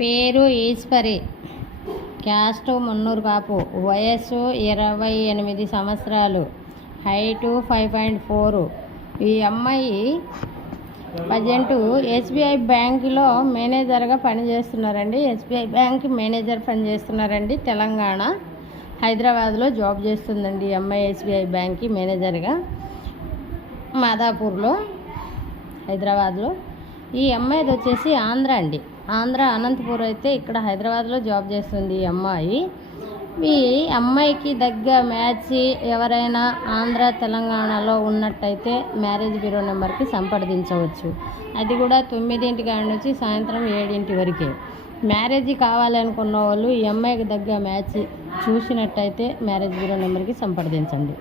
పేరు ఈశ్వరి, క్యాస్ట్ మున్నూరు కాపు, వయస్సు 28 సంవత్సరాలు, హైటు 5.4. ఈ అమ్మాయి ప్రజెంటు ఎస్బీఐ బ్యాంకులో మేనేజర్గా పనిచేస్తున్నారండి. ఎస్బీఐ బ్యాంక్ మేనేజర్ పనిచేస్తున్నారండి. తెలంగాణ హైదరాబాద్లో జాబ్ చేస్తుందండి ఈ అమ్మాయి. ఎస్బీఐ బ్యాంక్కి మేనేజర్గా మాదాపూర్లో హైదరాబాద్లో. ఈ అమ్మాయిది వచ్చేసి ఆంధ్ర అండి. ఆంధ్ర అనంతపూర్ అయితే ఇక్కడ హైదరాబాద్లో జాబ్ చేస్తుంది ఈ అమ్మాయి. ఈ అమ్మాయికి దగ్గర మ్యాచ్ ఎవరైనా ఆంధ్ర తెలంగాణలో ఉన్నట్టయితే మ్యారేజ్ బ్యూరో నెంబర్కి సంప్రదించవచ్చు. అది కూడా 9 కాడ నుంచి సాయంత్రం 7 వరకే. మ్యారేజ్ కావాలనుకున్న వాళ్ళు ఈ అమ్మాయికి దగ్గర మ్యాచ్ చూసినట్టయితే మ్యారేజ్ బ్యూరో నెంబర్కి సంప్రదించండి.